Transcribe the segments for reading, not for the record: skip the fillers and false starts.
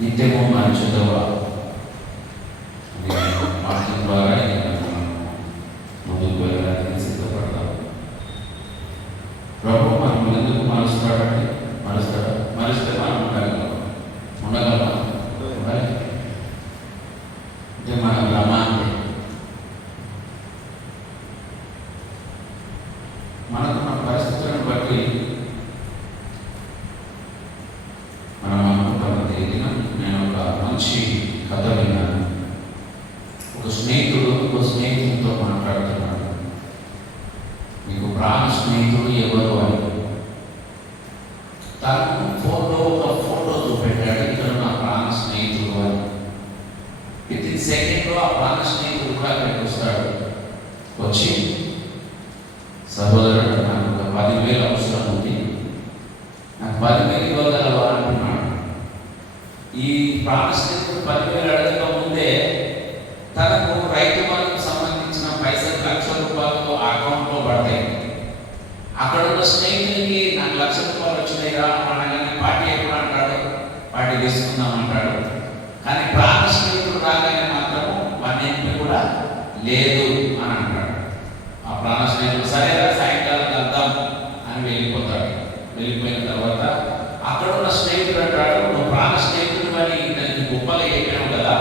నిత్యము మనుషులవా వాక్యం ద్వారా ముందుకు వెళ్ళడానికి సిద్ధపడతాం. ప్రభు మనం ఎందుకు మరుస్తాడంటే మరిస్తే మనం ఉండగలమా? అంటే మన భ్రమ అంటే మనకున్న పరిస్థితులను బట్టి మనం అనుకుంటాం. నేను ఒక మంచి కథ విన్నాను. ఒక స్నేహితుడు ఇంకో స్నేహితుడితో మాట్లాడుతున్నాడు. మీకు ప్రాణ స్నేహితుడు ఎవరు అని తను ఒక ఫోటో చూపెట్టాడు. ఇక్కడ నా ప్రాణ స్నేహితుడు అని. విత్ ఇన్ సెకండ్లో ఆ ప్రాణ స్నేహితుడు కూడా అక్కడికి వస్తాడు. వచ్చి, సహోదరుడు, నాకు ఒక 10,000 అవసరం ఉంది, నాకు 10,000 ఇవ్వగలవా అంటున్నాడు. ఈ ప్రాణ స్నేహితుడు 10,000 అడగక ముందే తనకు రైతు బంధుకు సంబంధించిన పైసలు ₹1,00,000 అకౌంట్లో పడతాయి. అక్కడ ఉన్న స్నేహితుడికి నాకు ₹1,00,000 వచ్చినాయిరా అనగానే పార్టీ ఎప్పుడు అంటాడు, పార్టీ తీసుకుందాం అంటాడు. కానీ ప్రాణ స్నేహితుడు రాగానే మాత్రము వాడిని కూడా లేదు అని అంటాడు. ఆ ప్రాణ స్నేహితుడు సరేరా సాయంకాలం వెళ్దాం అని వెళ్ళిపోతాడు. వెళ్ళిపోయిన తర్వాత అక్కడ ఉన్న స్నేహితుడు అంటాడు, నువ్వు ప్రాణ స్నేహితుడు అని దానికి గొప్పగా చెప్పినావు కదా,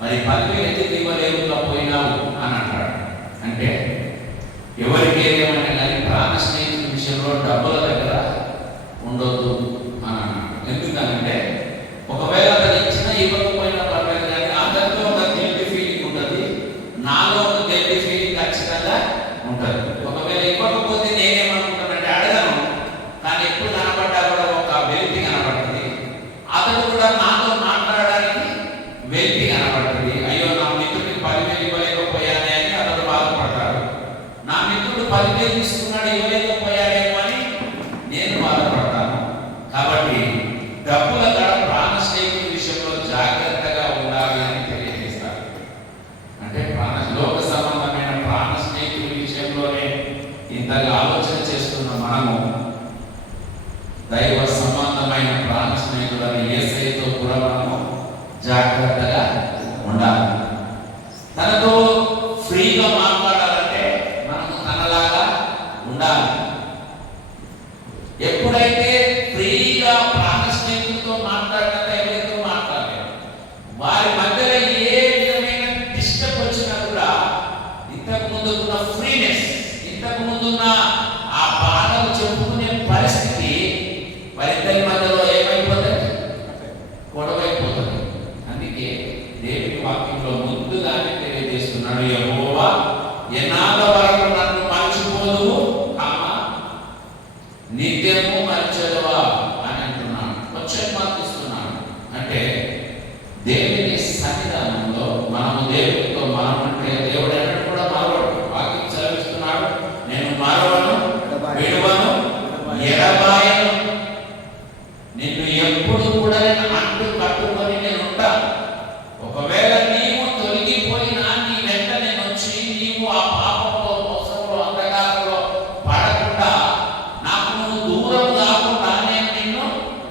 మరి 10,000 ఎందుకు ఇవ్వలేవుగా పోయినావు అని అంటాడు. అంటే ఎవరికి ఏదేమైనా కానీ ప్రాణ స్నేహితుల విషయంలో డబ్బుల దగ్గర ఉండొద్దు అని అన్నాడు. ఎందుకనంటే ఒకవేళ అతను ఇచ్చినా ఇవ్వకపోయినా పర్లేదు, కానీ అతనితో ఒక గిల్టీ ఫీలింగ్ ఉంటుంది, నాలో ఒక గిల్టీ ఫీలింగ్ ఖచ్చితంగా ఉంటుంది. ఒకవేళ ఇవ్వకపోతే నేనేమనుకుంటానంటే అడగను, కానీ ఎప్పుడు కనపడ్డా కూడా ఒక వెలితి కనపడుతుంది. అతను కూడా నాతో మాట్లాడడానికి వెలితి కనపడుతుంది. అయ్యో, నా మిత్రుడికి 10,000 ఇవ్వలేకపోయానే అని అతడు బాధపడతాడు. నా మిత్రుడు 10,000 తీసుకున్నాడు, ఇవ్వలేకపోయాడేమో అని నేను బాధపడతాను. కాబట్టి డబ్బుల కాడ ప్రాణ స్నేహితుల విషయంలో జాగ్రత్తగా ఉండాలి అని తెలియజేస్తారు. అంటే లోక సంబంధమైన ప్రాణ స్నేహితుల విషయంలోనే ఇంతగా ఆలోచన చేస్తున్న మనము దైవ సంబంధమైన ప్రాణ స్నేహితులని యేసయ్యతో కూడా మనము జాగ్రత్తగా ఉండాలి. తనతో ఫ్రీగా మాట్లాడాలంటే మనము తనలాగా ఉండాలి. ఎప్పుడైతే ఫ్రీగా ప్రాణ స్నేహితులతో మాట్లాడినంత ఎవరితో మాట్లాడలేదు, వారి మధ్యలో ఏ విధమైన డిస్టర్బ్ వచ్చినా కూడా ఇంతకు ముందున్న ఫ్రీనెస్, ఇంతకు ముందున్న ఆ బాధలు చెప్పుకునే పరిస్థితి వారిద్దరి మధ్యలో ఏమైపోతుంది? గొడవైపోతుంది. అందుకే దేవుని వాక్యంలో ముందుగానే తెలియజేస్తున్నాడు, యెహోవా ఎన్నాళ్ళ వరకు నన్ను మర్చిపోదువు, నిత్యము మర్చెదవా అని అంటున్నాడు. క్వశ్చన్ మార్క్ ఇస్తున్నాడు. అంటే దేవుని సన్నిధానంలో మనము దేవునితో మనమంటే దేవుడు ఎన్నడూ కూడా మరవడు. వాక్యం చదివిస్తున్నాడు, నేను మరవను, విడువను, ఎడబాయను, నిన్ను ఎప్పుడు కూడా నేను అంటు కట్టుకొని నేను ఉంటాను. ఒకవేళ నీవు తొలగిపోయినా నీ వెంట నేను వచ్చి నీవు ఆ పాపంలో, మోసంలో, అంధకారంలో పడకుండా, నాకు నువ్వు దూరం కాకుండా నేను నిన్ను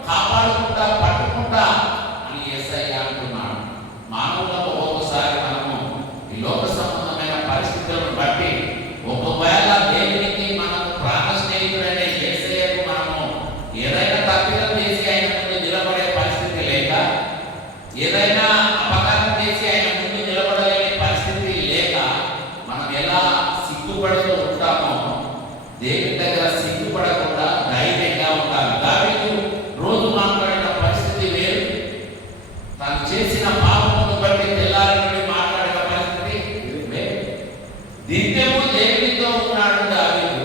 కాపాడుకుంటా, పట్టుకుంటా అని యేసయ్య అంటున్నాడు. మానవులకు ఒక్కొక్కసారి మనము ఈ లోక సంబంధమైన పరిస్థితులను బట్టి ఒకవేళ దేవునికి మనం ప్రాణ స్నేహితుడైన యేసయ్యకు మనము ఏదైనా తప్పిదం చేసి ఆయన ముందు నిలబడే పరిస్థితి లేక, ఏదైనా అపకారం చేసి ఆయన ముందు నిలబడలేని పరిస్థితి లేక మనం ఎలా సిగ్గుపడుతూ ఉంటామో, దేవుని దగ్గర సిగ్గుపడకుండా ధైర్యంగా ఉండాలి. దావీదు రోజు మాట్లాడిన పరిస్థితి వేరు, తాను చేసిన పాపమును బట్టి తెల్లారి నుండి మాట్లాడిన పరిస్థితి వేరు. నిత్యము దేవునితో ఉన్నాడు దావీదు.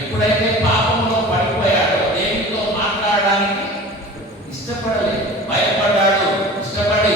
ఎప్పుడైతే పాపంలో పడిపోయాడో దేవునితో మాట్లాడడానికి ఇష్టపడలేదు, భయపడ్డాడు. ఇష్టపడి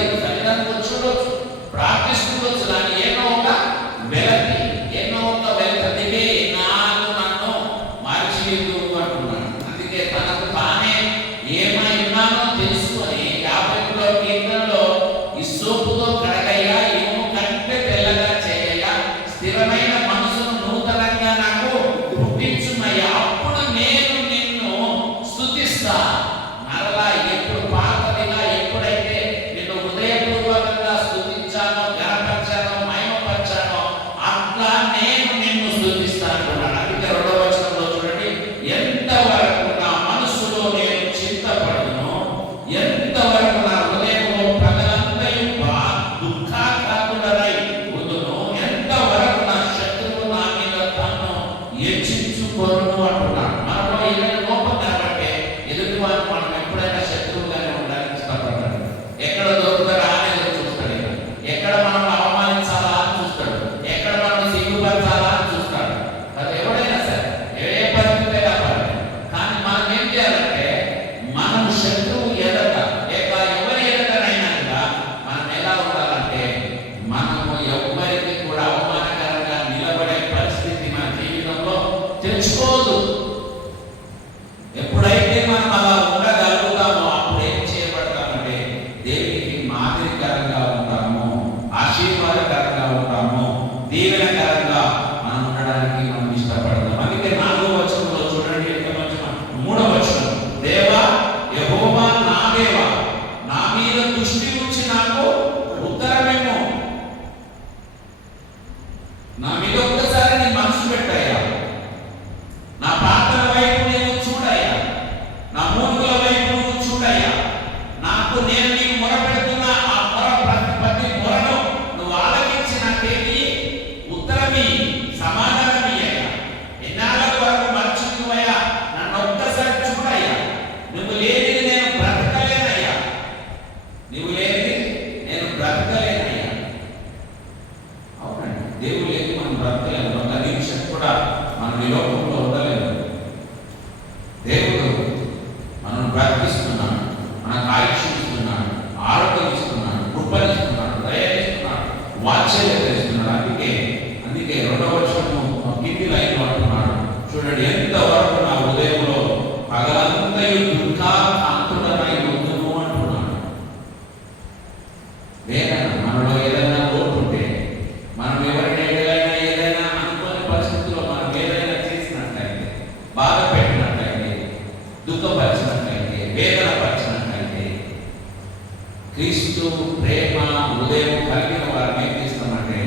క్రీస్తు ప్రేమ హృదయం కలిగిన వారిని ఏం చేస్తామంటే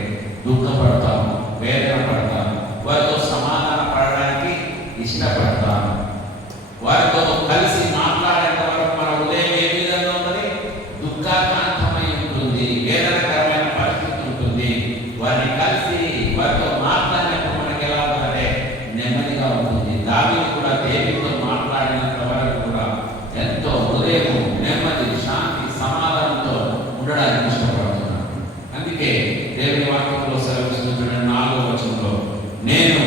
దుఃఖపడతాము, వేదన పడతాము, వారితో సమాధాన పడడానికి ఇష్టపడతాము. వారితో కలిసి మాట్లాడేంత వరకు మన హృదయం ఏ విధంగా ఉన్నది? దుఃఖాకాంతమై ఉంటుంది, వేదనకరమైన పరిస్థితి ఉంటుంది. వారిని కలిసి వారితో మాట్లాడినప్పుడు మనకి ఎలా ఉంటుందంటే నెమ్మదిగా ఉంటుంది. దావీదు కూడా దేవునితో మాట్లాడినంత వరకు కూడా ఎంతో హృదయం నెమ్మది, శాంతి, సమాధానంతో ఉండడానికి ఇష్టపడుతున్నాను. అందుకే దేవుని వాక్యంలో సెలవిస్తున్న 4వ వచనంలో, నేను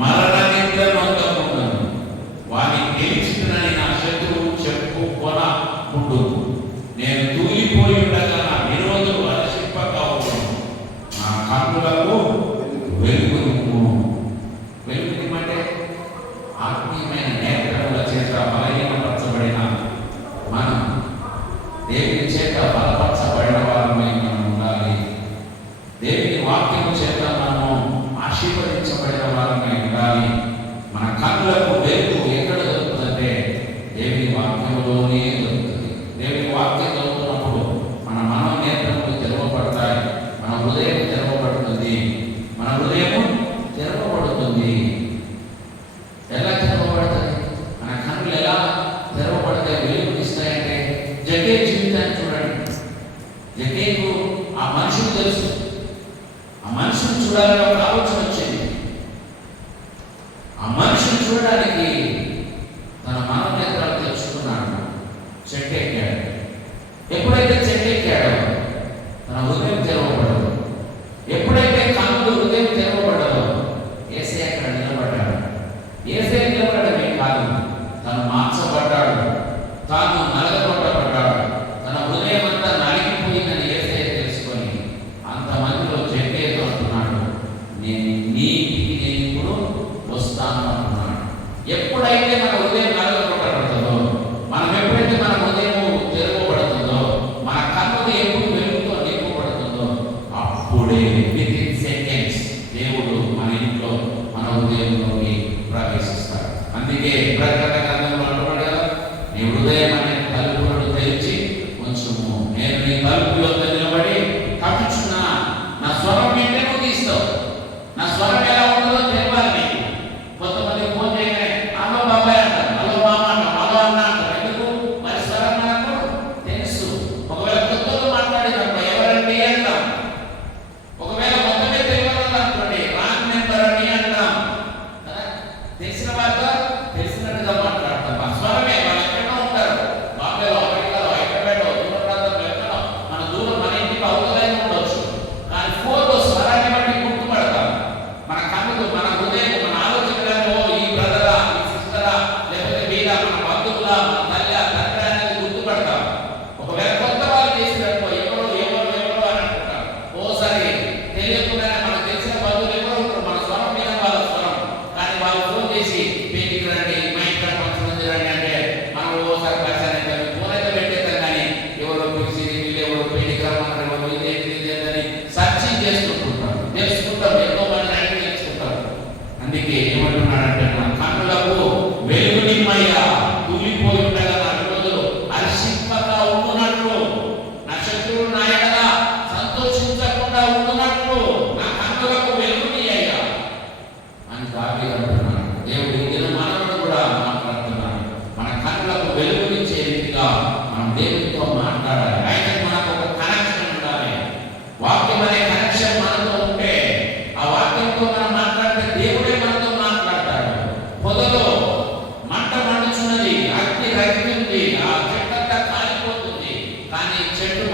మరణ నిద్ర నొందకుండాను వారిని గెలిచినని నా శత్రువు చెప్పుకొన ఉండు. నేను తూలిపోయి ఉండగా నా విరోధులు అలసిప్పగా ఉండను. నా కన్నులకు వెలుగునిమ్ము. వెలుగునిమ్మంటే ఆత్మీయమైన నేత్రముల చేత బలహీనపరచబడిన మనం దేవుని చేత బలపరచబడిన వారమై మనం ఉండాలి. దేవుని వాక్యము చేత మనము ఆశీర్వదించబడిన వారమై ఉండాలి. మన కన్నులకు వెలుగు ఎక్కడ దొరుకుతుందంటే దేవుని వాక్యంలోనే దొరుకుతుంది. దేవుని వాక్యం చదువుతున్నప్పుడు మన మనోనేత్రములు తెరవబడతాయి, మన హృదయం తెరవబడుతుంది. మన హృదయము తెరవబడుతుంది. ఎలా తెరవబడుతుంది? మన కన్నులు ఎలా తెరవబడితే వెలుగునిస్తాయంటే, జగే జీవితాన్ని చూడండి. జగేకు ఆ మనుషులు తెలుసు, ఆ మనుషులు చూడాలని ఒక ఆలోచన వచ్చింది. ఆ మనుషులు చూడడానికి తన మనోనేత్రాలు తెలుసుకున్నాడు. చెట్టు ఎక్కాడు. ఎప్పుడైతే చెట్టు ఎక్కాడో తన హృదయం తెరవబడదు. ఎప్పుడైతే కన్నులు హృదయం తెరవబడదో యేసయ్య అక్కడ నిలబడ్డాడు. యేసయ్య నిలబడమే కాదు, తను మార్చబడ్డాడు, తాను నలగొట్టబడ్డాడు. తన హృదయం అంతా నలిగిపోయిందని యేసయ్య తెలుసుకొని అంతమందిలో చెట్టేదో అంటున్నాడు, నేను నీ ఇంటికి నేను ఇప్పుడు వస్తాను అంటున్నాడు. ఎప్పుడైతే మన హృదయం నలగొట్టబడుతుందో, మనం ఎప్పుడైతే మన హృదయము తెరవబడుతుందో, మన కన్నులు ఎప్పుడు వెలుగుతో నింపబడుతుందో, అప్పుడే వితిన్ సెకండ్స్ దేవుడు మన ఇంట్లో మన హృదయంలోకి ప్రవేశిస్తాడు. అందుకే ప్రకటన గ్రంథంలో అంటున్నాడు కదా, నీ హృదయం అనే తలుపులను తెరిచి ఉంచుము, నేను నీ తలుపు యొక్క నిలబడి కట్టుచున్నా, నా స్వరం వింటే నువ్వు తీస్తావు. నా స్వరం ఎలా ఉంటుందో తెలియాలి నీకు. కొంతమంది ఫోన్ చేయగానే హలో బాబాయ్ అంటారు, హలో మామ అంటారు, హలో అన్న అంటారు. ఎందుకు? మరి స్వరం నాకు తెలుసు. ఒకవేళ కొత్తగా మాట్లాడినప్పుడు ఎవరండి అంటాం. ఒకవేళ మొత్తమే తెలియదు అనుకోండి, రాంగ్ నెంబర్ అని అంటాం. తెలిసిన వారితో తెలిసినట్టుగా మాట్లాడతాం. ఆ స్వరమే వాళ్ళు ఎక్కడో ఉంటారు, బాంబేలో, అమెరికాలో, హైదరాబాద్లో, దూర ప్రాంతంలో ఎక్కడో, మన దూరం మన ఇంటికి అవతలైనా ఉండొచ్చు. కానీ ఫోన్లో స్వరాన్ని బట్టి గుర్తుపడతాం. మన కన్నులు, మన హృదయం, మన ఆలోచనలను, ఈ బ్రదరా, ఈ సిస్టరా, లేకపోతే మీద మన బంధువులా, మన తల్లి తండ్రి అనేది గుర్తుపడతాం. ఒకవేళ కొత్త వాళ్ళు చేసినట్టు ఎవరో ఎవరో ఎవరో అని అంటుంటారు. ఓసారి తెలియకుండానే మనకు తెలిసిన బంధువులు ఎవరో ఉంటారు, మన స్వరం మీద వాళ్ళ స్వరం. కానీ వాళ్ళు ఫోన్ చేసి పెళ్లికి రండి, మా ఇంట్లో ఫంక్షన్ రండి అంటే మనం ఓసారి పరిచయం అయితే ఫోన్ అయితే పెట్టేస్తాం. కానీ ఎవరో పిలిచి వీళ్ళు ఎవరో పెళ్లికి రమ్మన్నారు, ఎవరో ఇదేంటి ఇదేంటని సర్చింగ్ చేసుకుంటుంటాం, తెలుసుకుంటాం, ఎంతో మంది ఆయన తెలుసుకుంటాం. అందుకే ఏమంటున్నాడంటే, నా కన్నులకు వెలుగునిమ్మయ్యా, తూలిపోయి ఉండగా నా విరోధులు హర్షింపగా ఉండునట్లు, నా శత్రువులు నా ఎడల సంతోషించకుండా ఉండునట్లు నా కన్నులకు వెలుగునియ్యా అని దావీదు అంటున్నాడు. దేవుడు ఈ దినం మనతో కూడా మాట్లాడుతున్నాడు. మన కన్నులకు వెలుగునిచ్చే రీతిగా మనం దేవునితో మాట్లాడాలి. ఆయనకు మనకు ఒక కనెక్షన్ ఉండాలి. వాక్యం అనే కనెక్షన్ మనతో ఉంటే, ఆ వాక్యంతో మనం మాట్లాడితే దేవుడే మనతో మాట్లాడతాడు. పొదలో మంట మండుచున్నది, అగ్ని రగిలింది, ఆ చెట్టంతా కాలిపోతుంది. కానీ చెట్టు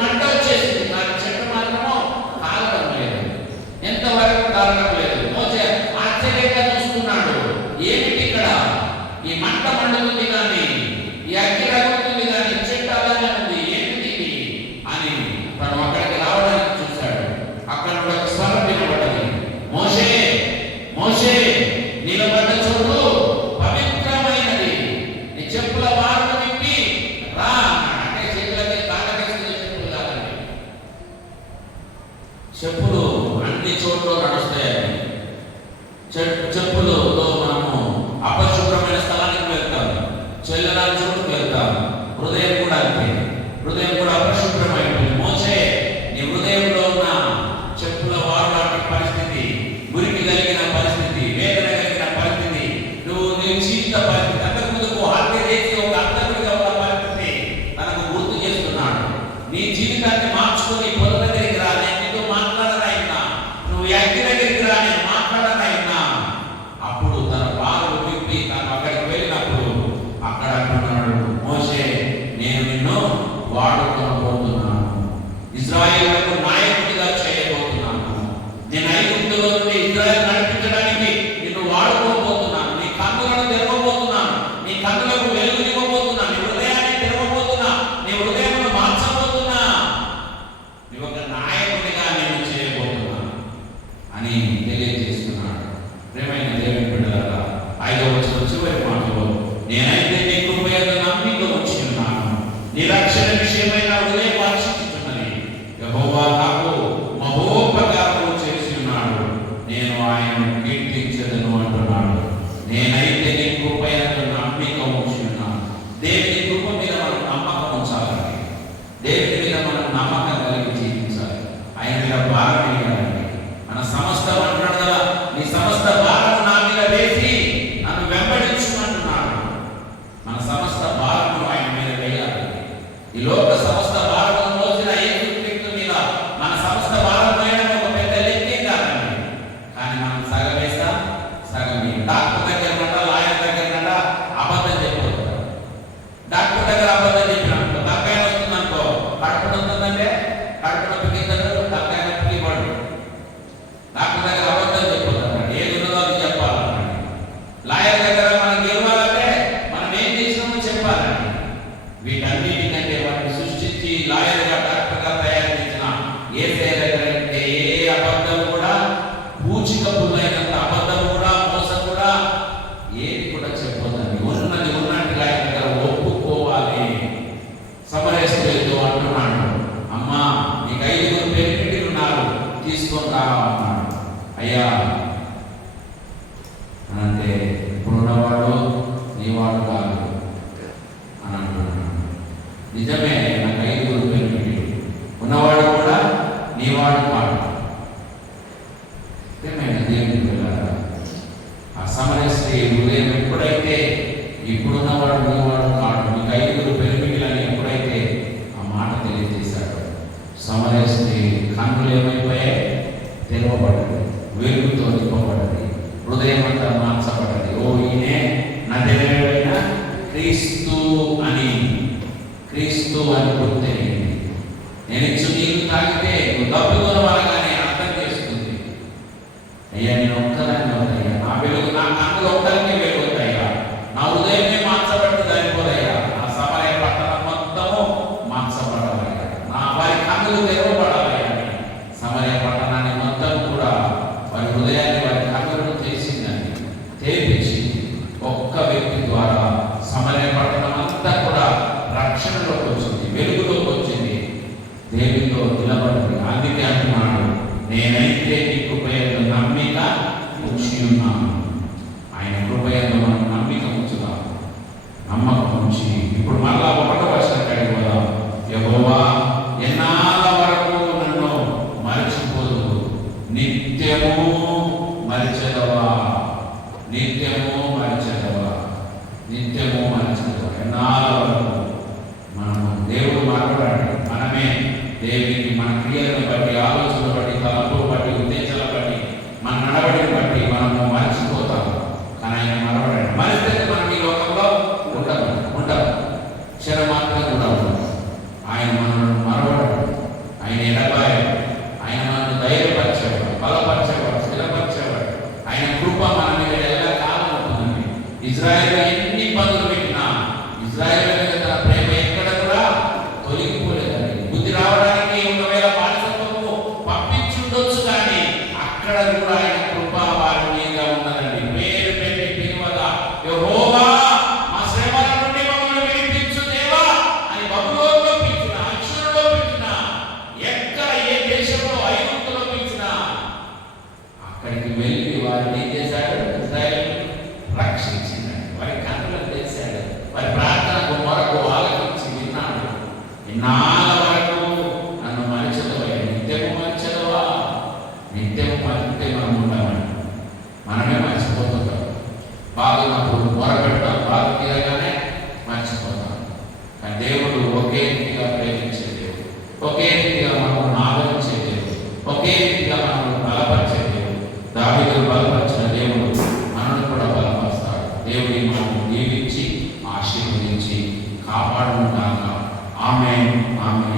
మంట వచ్చేసింది, కానీ చెట్టు మాత్రము కాలడం లేదు. ఎంతవరకు కాలడం లేదు. మోసే ఆశ్చర్యంగా చూస్తున్నాడు, ఏమిటి ఇక్కడ ఈ మంట మండుతుంది కానీ ఈ అగ్ని రగులుతుంది కానీ చెట్టు అలాగే ఉంది, ఏమిటి ఇది అని తను అక్కడికి రావడానికి చూశాడు. అక్కడ ఒక స్వరం వినబడ్డది, మోషే మోషే నిలబడ్డ చోటు పవిత్రమైనది, నీ చెప్పుల వారు విప్పి రా. అంటే చేతులకి కాళ్ళకేసుకునే చెప్పులు కాదండి, చెప్పులు అన్ని చోట్ల నడుస్తాయని. చెప్పులతో మనము అపశుభ్రమైన స్థలానికి వెళ్తాం, చెల్లరాని చోటుకు వెళ్తాం. హృదయం కూడా అంతే. హృదయం కూడా అపరిశుభ్రమైపోయింది. మోసే, నీ హృదయంలో ఉన్న చెప్పుల వారు లాంటి పరిస్థితి, మురికి కలిగిన పరిస్థితి, వేదన కలిగిన పరిస్థితి, నీ జీవిత పరిస్థితి, అంతకు ముందుకు హత్య చేసి ఒక అంతకుడిగా ఉన్న పరిస్థితి తనకు గుర్తు చేస్తున్నాడు. నీ జీవితాన్ని మార్చుకొని పొలం దగ్గరికి రా, నేను నీతో మాట్లాడనైనా, నువ్వు అగ్ని దగ్గరికి రా, నేను మాట్లాడనైనా. అప్పుడు తన బాధలు విప్పి తను అక్కడికి వెళ్ళినప్పుడు అక్కడ అంటున్నాడు, మోసే, నేను నిన్ను వాడుకోబోతున్నాను, ఇశ్రాయేలుకు నాయకుడిగా చేయబోతున్నాను, నేను ఐగుప్తులో నుండి ఇశ్రాయేలు నడిపించడానికి నిన్ను వాడుకోబోతున్నాను, నీ కన్నులను తెరవబోతున్నాను, నీ కన్నులకు వెలుగునివ్వబోతున్నాను, నీ హృదయాన్ని తెరవబోతున్నా, నీ హృదయంలో మార్చబోతున్నా, నీ ఒక నాయకుడిగా నేను చేయబోతున్నాను అని తెలియజేస్తున్నాడు. ప్రేమైన దేవుని బిడ్డలారా, 5వ వచనం చివరి మాటలో, నేనైతే నీ కృపయందు నమ్మిక ఉంచి ఉన్నాను, నీ రక్షణ విషయమై నా హృదయం వాంఛించుచున్నది, యెహోవా నాకు మహోపకారములు చేసి ఉన్నాడు, నేను ఆయనను కీర్తించెదను అంటున్నాడు. నేనైతే నీ కృపయందు నమ్మిక ఉంచి ఉన్నాను. దేవుని కృప మీద మనం నమ్మకం ఉంచాలండి. దేవుని మీద మనం నమ్మకం కలిగి జీవించాలి. ఆయన మీద భారం వేయాలండి. మన సమస్త అంటున్నాడు కదా, నీ సమస్త భారము నా మీద వేసి నన్ను వెంబడించుకుంటున్నాడు. మన సమస్త భారము ఆయన మీద వేయాలి. ఈ లోక సమస్త భారము మోసిన యేసుక్రీస్తు మీద మన సమస్త భారం వేయడం ఒక పెద్ద లెక్కే కాదండి. కానీ మనం సగం వేస్తా, సగం డాక్టర్ దగ్గర లాయర్ దగ్గర అబద్ధం చెప్పిపోతారు. డాక్టర్ దగ్గర అబద్ధం చెప్పినట్టు తలకాయ వస్తుంది అనుకో, కడుపు వస్తుందంటే కడుపు నొప్పికి తలకాయ నొప్పికి ఇవ్వడు. డాక్టర్ దగ్గర అబద్ధం చెప్పిపోతారు, ఏది ఉన్నదో అది చెప్పాలన్నాడు. లాయర్ దగ్గర మనం గెలవాలంటే మనం ఏం చేసినామో చెప్పాలండి. వీటన్నిటికంటే వాటిని సృష్టించి లాయర్గా డాక్టర్గా తయారు చేసిన యేసయ్య దగ్గర ఏ అబద్ధం కూడా, పూచిక పుల్లైనంత అబద్ధం కూడా, మోసం కూడా ఏది కూడా చెప్పొద్దండి. ఉన్నది ఉన్నట్టుగా ఆయన దగ్గర ఒప్పుకోవాలి. సమరయేశ్వరుడితో అంటున్నాడు, అమ్మా నీకు 5 పెళ్లి ఉన్నారు, తీసుకొని రా అన్నాడు. అయ్యా అంటే ఇప్పుడున్నవాడు నీవాడు కాదు అని అంటున్నాడు. నిజమే, నాకు 5 పెళ్లి ఉన్నవాడు కూడా నీవాడు కాదు. దేవుని పిల్లలారా, ఆ సమరస్త్రీ హృదయం ఎప్పుడైతే ఇప్పుడున్నవాడు నీవాడు కాదు, నీకు 5 పెళ్లిమిగిలని ఎప్పుడైతే ఆ మాట తెలియజేశాడు, సమరస్త్రీ కన్నులు ఏమైపోయాయి? తెరవబడ్డది, వెలుగుతో నింపబడ్డది, హృదయం అంతా మార్చబడ్డది. ఓ ఈయనే నజరేయుడైన క్రీస్తు అని, క్రీస్తు అని గుర్తెరిగింది. నేను ఇచ్చు నీళ్ళు తాగితే నువ్వు తప్పుకొనవలగానే అర్థం చేస్తుంది. అయ్యా నేను ఒక్కదాన్ని అవుతాయ్యా, నా వెలుగు నా కన్నులు ఒక్కరికే వెలుగుతాయ్యా, నా హృదయమే మార్చబట్టి సరిపోదయ్యా, నా సమరయ పట్టణం మొత్తము మార్చబడాలయ్యా, నా వారి కన్నులు తెరవబడాలయ్యా. సమరయ పట్టణాన్ని మొత్తం కూడా వారి హృదయాన్ని, వారి కన్నులను చేసిందని తెప్పించింది. ఒక్క వ్యక్తి ద్వారా సమరయ పట్టణం అంతా కూడా రక్షణలోకి వచ్చింది, వెలుగులోకి వచ్చింది, దేవునిలో నిలబడింది. అందుకే అంటున్నాడు, నేనైతే నీ కృపయందు నమ్మిక ఉంచి ఉన్నాను. ఆయన కృపయందు మనం నమ్మిక ఉంచుదాం, నమ్మకం ఉంచి. ఇప్పుడు మళ్ళా 1వ వచనం కాడికి పోదాం. యెహోవా ఎన్నాళ్ళ వరకు నన్ను మరచిపోదు, నిత్యము మరిచెదవా, నిత్యము మరిచెదవా, నిత్యము మరిచెదవా. ఎన్నాళ్ళ వరకు మనము దేవుడు మాట్లాడాడు, మనమే దేవునికి మన క్రియలను బట్టి, ఆలోచనలు బట్టి, తలపులు బట్టి, ఉద్దేశాల బట్టి, మన నడవడిని బట్టి మనము మర్చిపోతాము. కానీ ఆయన మరవడాడు. మరిస్తే మనం ఈ లోకంలో ఉంటాం. దేవుడు ఒకే రీతిగా ప్రేమించే దేవుడు, ఒకే రీతిగా మనల్ని ఆదరించే దేవుడు, ఒకే రీతిగా మనల్ని బలపరిచే దేవుడు. దావీదును బలపరిచిన దేవుడు మనల్ని కూడా బలపరుస్తాడు. దేవుడి మనల్ని దీవించి ఆశీర్వదించి కాపాడును గాక. ఆమేన్, ఆమేన్.